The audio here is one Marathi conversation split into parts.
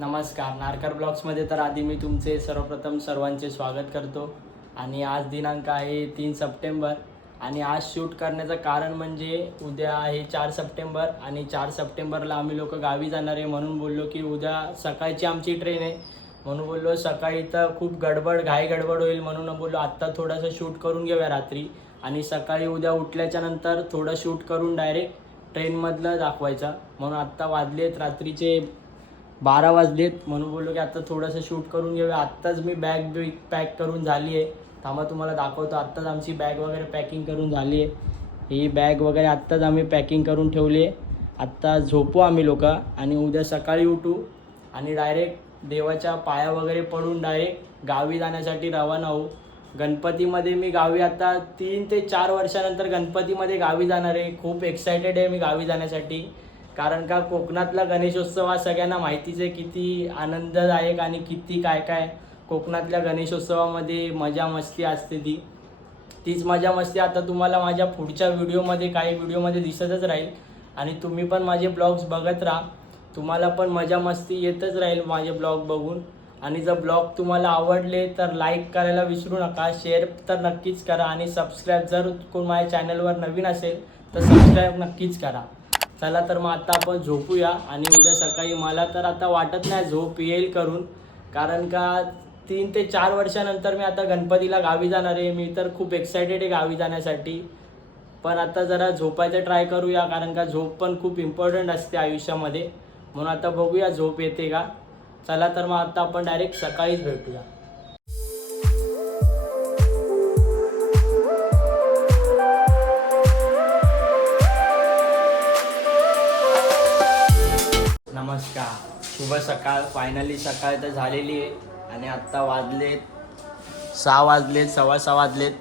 नमस्कार. नारकर ब्लॉग्समध्ये तर आधी मी तुमचे सर्वप्रथम सर्वांचे स्वागत करतो. आणि आज दिनांक आहे तीन सप्टेंबर. आणि आज शूट करण्याचं कारण म्हणजे उद्या आहे चार सप्टेंबर. आणि चार सप्टेंबरला आम्ही लोक गावी जाणार आहे म्हणून बोललो की उद्या सकाळची आमची ट्रेन आहे. म्हणून बोललो सकाळी तर खूप गडबड घाई गडबड होईल म्हणून बोललो आत्ता थोडंसं शूट करून घेऊया रात्री. आणि सकाळी उद्या उठल्याच्या नंतर थोडं शूट करून डायरेक्ट ट्रेनमधलं दाखवायचा. म्हणून आत्ता वाजलेत रात्रीचे बारा वाजलेत. म्हणून बोललो की आता थोडंसं शूट करून घेऊया. आत्ताच मी बॅग बिग पॅक करून झाली आहे. थांबा तुम्हाला दाखवतो. आत्ताच आमची बॅग वगैरे पॅकिंग करून झाली आहे. ही बॅग वगैरे आत्ताच आम्ही पॅकिंग करून ठेवली आहे. आत्ता झोपू आम्ही लोक आणि उद्या सकाळी उठू आणि डायरेक्ट देवाच्या पाया वगैरे पडून डायरेक्ट गावी जाण्यासाठी रवाना होऊ. गणपतीमध्ये मी गावी आता तीन ते चार वर्षानंतर गणपतीमध्ये गावी जाणार आहे. खूप एक्सायटेड आहे मी गावी जाण्यासाठी. कारण का कोकणातला गणेशोत्सव हा सगळ्यांना माहितीच आहे किती आनंददायक आणि किती काय काय कोकणातल्या गणेशोत्सवामध्ये मजा मस्ती असते ती. तीच मजा मस्ती आता तुम्हाला माझ्या पुढच्या व्हिडिओमध्ये काही व्हिडिओमध्ये दिसतच राहील. आणि तुम्ही पण माझे ब्लॉग्स बघत राहा. तुम्हाला पण मजा मस्ती येतच राहील माझे ब्लॉग बघून. आणि जर ब्लॉग तुम्हाला आवडले तर लाईक करायला विसरू नका शेअर तर नक्कीच करा आणि सबस्क्राईब जर कोण माझ्या चॅनलवर नवीन असेल तर सबस्क्राईब नक्कीच करा. चला तर मग आता आपण झोपूया आणि उद्या सकाळी मला तर आता वाटत नाही झोप येईल करून. कारण का तीन ते चार वर्षानंतर मी आता गणपतीला गावी जाणार आहे. मी तर खूप एक्सायटेड आहे गावी जाण्यासाठी. पण आता जरा झोपायचं ट्राय करूया कारण का झोप पण खूप इम्पॉर्टंट असते आयुष्यामध्ये. म्हणून आता बघूया झोप येते का. चला तर मग आता आपण डायरेक्ट सकाळीच भेटूया. नमस्कार. शुभ सकाळ. फायनली सकाळ तर झालेली आहे. आणि आत्ता वाजलेत. सहा वाजलेत सव्वा सहा वाजलेत.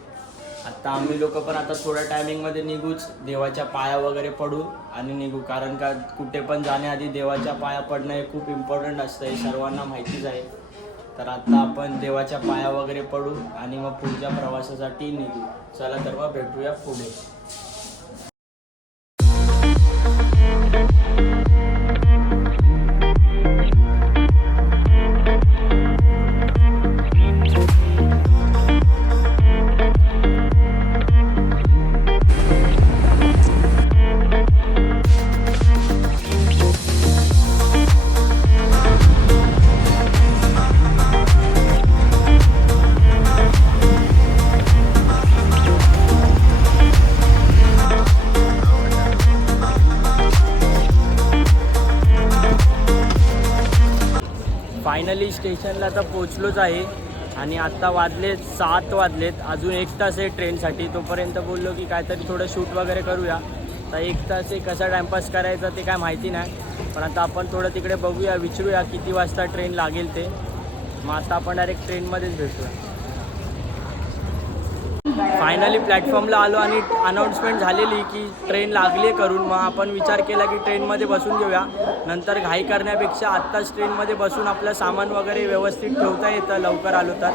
आत्ता आम्ही लोक पण आता थोड्या टायमिंगमध्ये निघूच. देवाच्या पाया वगैरे पडू. आणि निघू. कारण का कुठे पण जाण्याआधी देवाच्या पाया पडणं हे खूप इम्पॉर्टंट असतं. हे सर्वांना माहितीच आहे. तर आत्ता आपण देवाच्या पाया वगैरे पडू. आणि मग पुढच्या प्रवासासाठी निघू. चला तर मग भेटूया पुढे. फायनली स्टेशनला आता पोचलोच आहे. आणि आत्ता वाजलेत सात वाजलेत. अजून एक तास आहे ट्रेनसाठी. तोपर्यंत बोललो की काहीतरी थोडं शूट वगैरे करूया. तर एक तास आहे कसा टाईमपास करायचा ते काय माहिती नाही. पण आता आपण थोडं तिकडे बघूया विचारूया किती वाजता ट्रेन लागेल ते. मग आता आपण डायरेक्ट ट्रेनमध्येच भेटूया. फायनली प्लॅटफॉर्मला आलो आणि अनाऊन्समेंट झालेली की ट्रेन लागली आहे करून. मग आपण विचार केला की ट्रेनमध्ये बसून घेऊया. नंतर घाई करण्यापेक्षा आत्ताच ट्रेनमध्ये बसून आपलं सामान वगैरे व्यवस्थित ठेवता येतं लवकर आलो तर.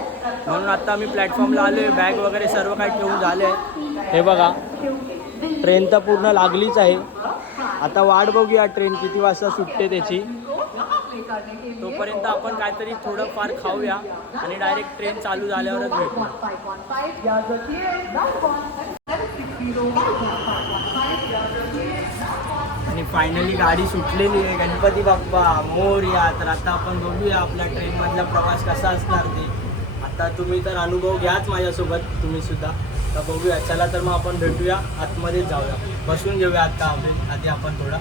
म्हणून आत्ता आम्ही प्लॅटफॉर्मला आलो आहे बॅग वगैरे सर्व काही ठेवून झाले आहे हे बघा ट्रेन तर पूर्ण लागलीच आहे. आता वाट बघूया ट्रेन किती वाजता सुटते त्याची. तोपर्यंत आपण काहीतरी थोडंफार खाऊया आणि डायरेक्ट ट्रेन चालू झाल्यावरच भेटू. आणि फायनली गाडी सुटलेली आहे. गणपती बाप्पा मोरया तर आता आपण बघूया आपल्या ट्रेनमधला प्रवास कसा असणार ते. आता तुम्ही तर अनुभव घ्याच माझ्यासोबत तुम्ही सुद्धा. तर बघूया. चला तर मग आपण भेटूया. आतमध्येच जाऊया. बसून घेऊया आता आपण आधी आपण थोडा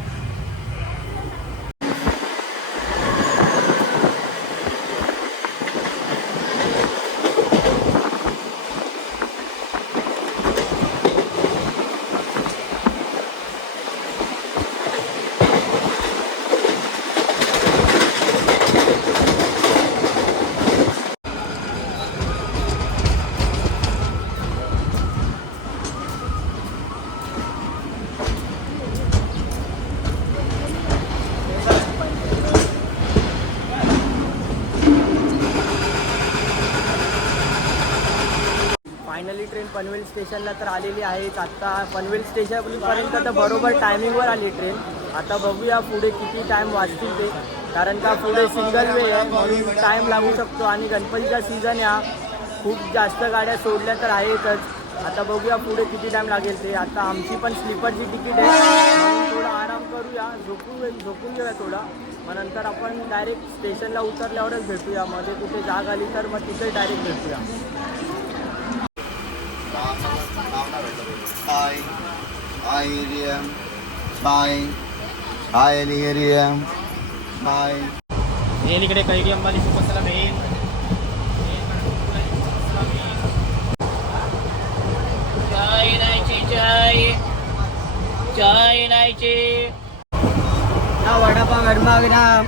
फायनली ट्रेन पनवेल स्टेशनला तर आलेली आहेच. आत्ता पनवेल स्टेशनपर्यंत तर बरोबर टायमिंगवर आली ट्रेन. आता बघूया पुढे किती टाईम वाजतील ते. कारण का पुढे सिंगल वे आहे म्हणून टाईम लागू शकतो. आणि गणपतीचा सीझन या खूप जास्त गाड्या सोडल्या तर आहेतच. आता बघूया पुढे किती टाईम लागेल ते. आता आमची पण स्लीपरची तिकीट आहे. थोडा आराम करूया. झोपून झोपून घेऊया थोडा. मग नंतर आपण डायरेक्ट स्टेशनला उतरल्यावरच भेटूया. मध्ये कुठे जाग आली तर मग तिथे डायरेक्ट भेटूया. Hi. Miriam. Hi. Miriam. Hi. हे इकडे कैरी अंबानी सुपसला भेल चाय नायची चाय चाय नायची वडापाव गरमागरम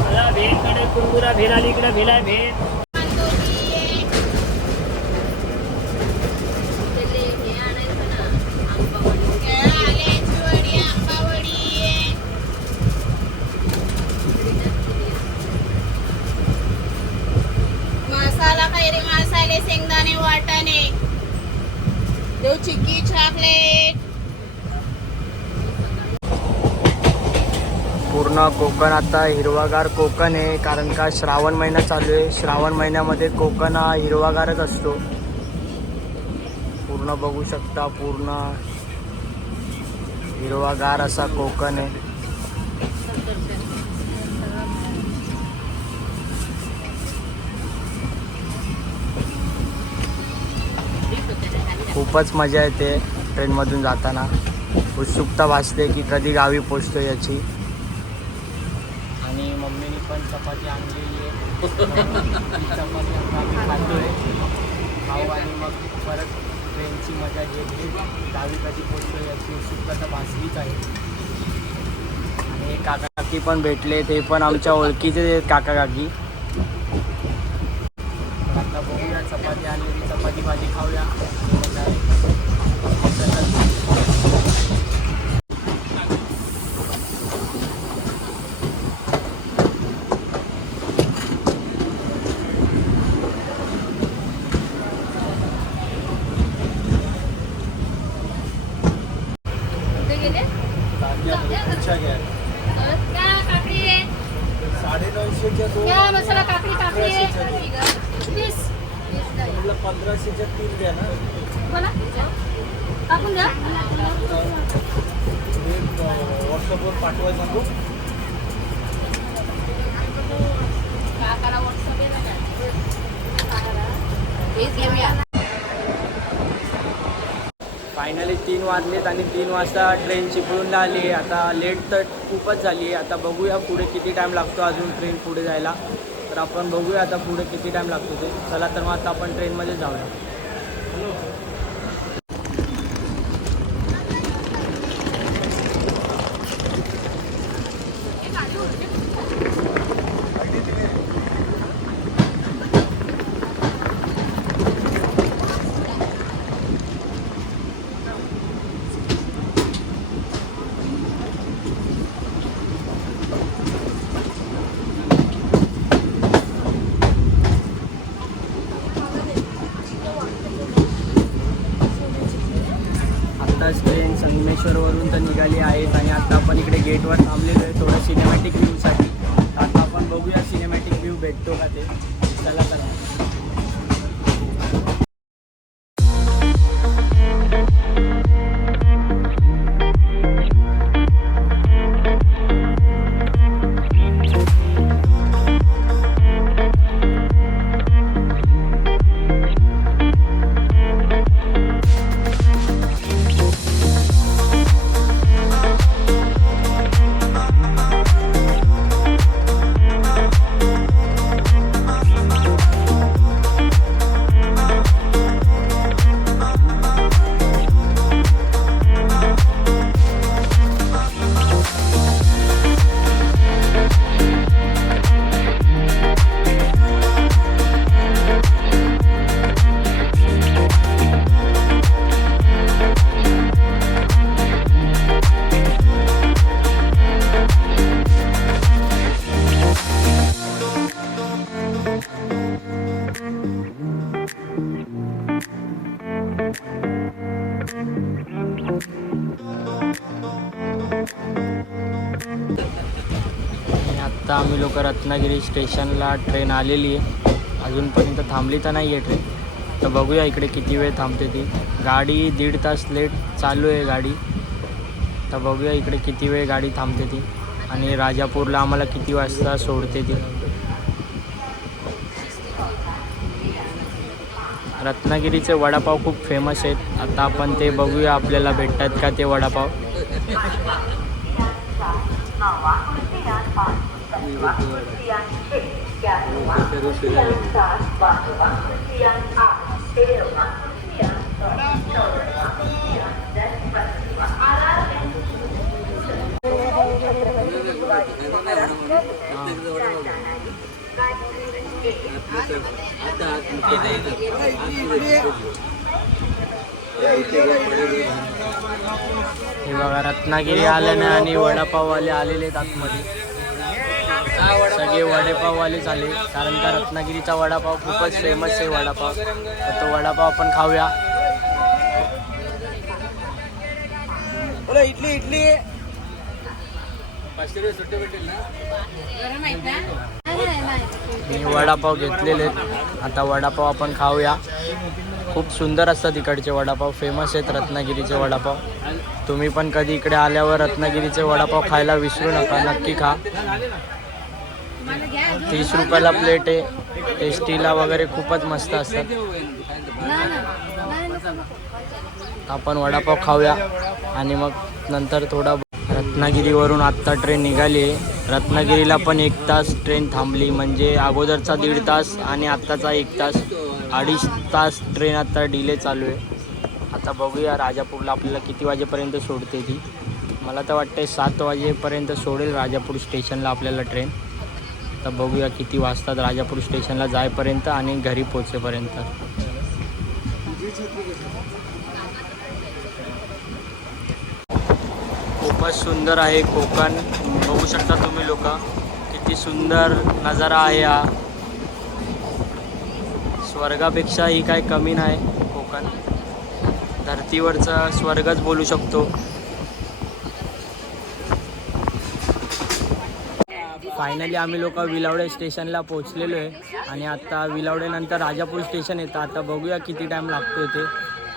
मला भेल कडे कुरकुरा भेल आली इकडे भेल भेल मसाले शेंगदाणे वाटाणे. देऊ चिक्की चॉकलेट पूर्ण कोकण आता हिरवागार कोकण आहे कारण का श्रावण महिना चालू आहे. श्रावण महिन्यामध्ये कोकण हा हिरवागारच असतो. पूर्ण बघू शकता पूर्ण हिरवागार असा कोकण आहे. खूपच मजा येते ट्रेनमधून जाताना. उत्सुकता भासते की कधी गावी पोचतो याची. आणि मम्मीने पण चपाती आणलेली आहे. चपाती खाऊ आणि मग परत ट्रेनची मजा घेत गावी कधी पोचतो याची उत्सुकता तर भासलीच आहे. आणि काका काकी पण भेटले ते पण आमच्या ओळखीचे काका काकी तर आता बघूया चपाती आणलेली चपाती भाजी खाऊया मग direct हॉस्टेलला कुठे गेले क्या काकडी आहे साडे नऊशेच्या क्या मसाला काकडी काकडी आहे वीस पंधराशेच्या तीन द्या ना बोला टाकून द्या व्हॉट्सअपवर पाठवायला सांगू काकाला व्हॉट्सअप आहे ना वीस घेऊया फायनली तीन वाजलेत आणि तीन वाजता ट्रेन चिपळून आली आहे. आता लेट तर खूपच झाली आहे. आता बघूया पुढे किती टाईम लागतो अजून ट्रेन पुढे जायला. तर आपण बघूया आता पुढे किती टाईम लागतो ते. चला तर मग आता आपण ट्रेनमध्ये जाऊया. हॅलो ट्रेन संगमेश्वरवरून तर निघाली आहेत आणि आता आपण थांबलेलो आहे थोडं सिनेमॅटिक व्ह्यूसाठी आता आपण बघूया सिनेमॅटिक व्ह्यू भेटतो का ते. चला चला. रत्नागिरी स्टेशनला ट्रेन आलेली आहे. अजूनपर्यंत थांबली तर नाही आहे ट्रेन. तर बघूया इकडे किती वेळ थांबते ती. गाडी दीड तास लेट चालू आहे गाडी. तर बघूया इकडे किती वेळ गाडी थांबते ती. आणि राजापूरला आम्हाला किती वाजता सोडते ती. रत्नागिरीचे वडापाव खूप फेमस आहेत. आता आपण ते बघूया आपल्याला भेटतात का ते वडापाव. हे बघा रत्नागिरी आल्याने आणि वडापाववाले आलेले आहेत आतमध्ये. सगळे वडेपाववालेच आले कारण का रत्नागिरीचा वडापाव खूपच फेमस आहे वडापाव. तर तो वडापाव आपण खाऊया. इडली इडली. मी वडापाव घेतलेले आहेत. आता वडापाव आपण खाऊया. खूप सुंदर असतात इकडचे वडापाव. फेमस आहेत रत्नागिरीचे वडापाव. तुम्ही पण कधी इकडे आल्यावर रत्नागिरीचे वडापाव खायला विसरू नका. नक्की खा. तीस रुपयाला प्लेट आहे. टेस्टीला वगैरे खूपच मस्त असतात. आपण वडापाव खाऊया. आणि मग नंतर थोडा रत्नागिरीवरून आत्ता ट्रेन निघाली आहे. रत्नागिरीला पण एक तास ट्रेन थांबली. म्हणजे अगोदरचा दीड तास आणि आत्ताचा एक तास. अडीच तास ट्रेन आता डिले चालू आहे. आता बघूया राजापूरला आपल्याला किती वाजेपर्यंत सोडते ती. मला तर वाटते सात वाजेपर्यंत सोडेल राजापूर स्टेशनला आपल्याला ट्रेन तर बघूया किती वाजतात. राजापूर स्टेशनला जायपर्यंत आणि घरी पोचेपर्यंत खूपच सुंदर आहे कोकण. बघू शकता तुम्ही लोक. किती सुंदर नजारा आहे हा. स्वर्गापेक्षा ही काय कमी नाही कोकण. धर्तीवरचा स्वर्गच बोलू शकतो. फायनली आम्ही लोक विलावडे स्टेशनला पोहोचलेलो आहे. आणि आता विलावडेनंतर राजापूर स्टेशन येतं. आता बघूया किती टाईम लागतो ते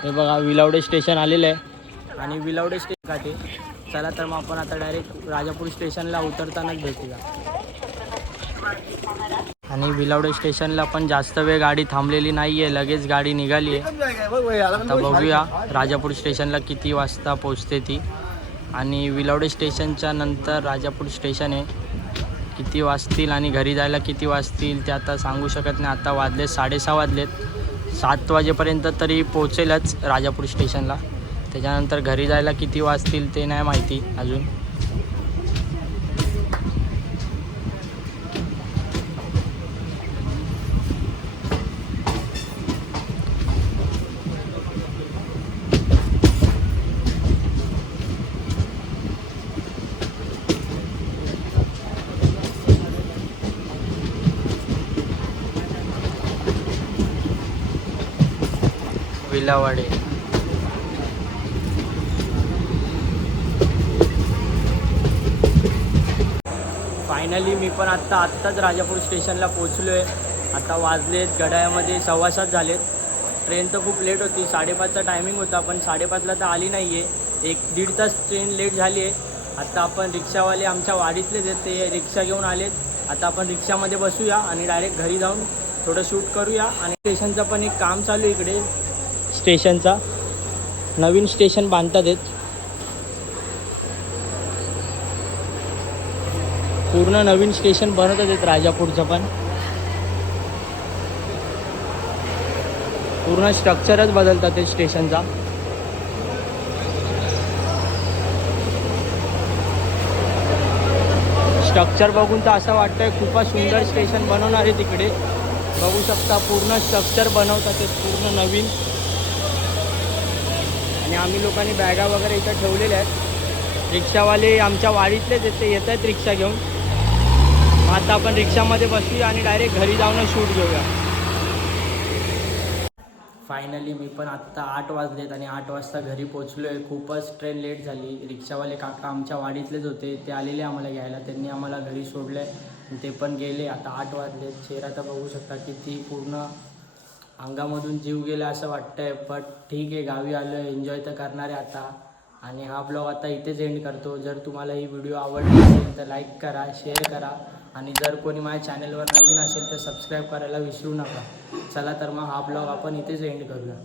हे बघा विलावडे स्टेशन आलेलं आहे. आणि विलावडे स्टेशन का ते? चला तर मग आपण आता डायरेक्ट राजापूर स्टेशनला उतरतानाच भेटूया. आणि विलावडे स्टेशनला पण जास्त वेळ गाडी थांबलेली नाही आहे लगेच गाडी निघाली आहे. आता बघूया राजापूर स्टेशनला किती वाजता पोचते ती. आणि विलावडे स्टेशनच्या नंतर राजापूर स्टेशन आहे. किती वाजतील आणि घरी जायला किती वाजतील ते आता सांगू शकत नाही. आता वाजले साडेसहा वाजलेत. सात वाजेपर्यंत तरी पोहोचेलच राजापूर स्टेशनला. त्याच्यानंतर घरी जायला किती वाजतील ते नाही माहिती अजून. विलावाडे. फायनली मी पण आत्ता आत्ताच राजापूर स्टेशनला पोचलो आहे आता वाजलेत गडायामध्ये सव्वा सात झालेत. ट्रेन तर खूप लेट होती. साडेपाचचा टायमिंग होता पण साडेपाचला तर आली नाही आहे एक दीड तास ट्रेन लेट झाली आहे आता आपण रिक्षावाले आमच्या वाडीतलेच आहेत. ते रिक्षा घेऊन आलेत. आता आपण रिक्षामध्ये बसूया आणि डायरेक्ट घरी जाऊन थोडं शूट करूया. आणि स्टेशनचं पण एक काम चालू आहे इकडे. स्टेशनचा. नवीन स्टेशन बांधतात आहेत. पूर्ण नवीन स्टेशन बनवतात आहेत राजापूरचं पण. पूर्ण स्ट्रक्चरच बदलतात ते स्टेशनचा. स्ट्रक्चर बघून तर असं वाटतंय खूपच सुंदर स्टेशन बनवणार आहे तिकडे बघू शकता पूर्ण स्ट्रक्चर बनवतात ते पूर्ण नवीन. आणि आम्ही लोकांनी बॅगा वगैरे इथं ठेवलेल्या आहेत. रिक्षावाले आमच्या वाडीतलेच आहेत ते येत आहेत रिक्षा घेऊन. मग आता आपण रिक्षामध्ये बसूया आणि डायरेक्ट घरी जाऊन शूट घेऊया. फायनली मी पण आत्ता आठ वाजलेत आणि आठ वाजता घरी पोचलो आहे खूपच ट्रेन लेट झाली. रिक्षावाले काका आमच्या वाडीतलेच होते. ते आलेले आम्हाला घ्यायला. त्यांनी आम्हाला घरी सोडलं आहे ते पण गेले. आता आठ वाजलेत. चेहरा तर बघू शकता किती पूर्ण अंगामधून जीव गेला असं वाटतंय बट ठीक आहे गावी आलो एन्जॉय तर करणार आहे आता. आणि हा ब्लॉग आता इथेच एंड करतो. जर तुम्हाला ही व्हिडिओ आवडली असेल तर लाईक करा शेअर करा. आणि जर कोणी माझ्या चॅनलवर नवीन असेल तर सबस्क्राईब करायला विसरू नका. चला तर मग हा ब्लॉग आपण इथेच एंड करूया.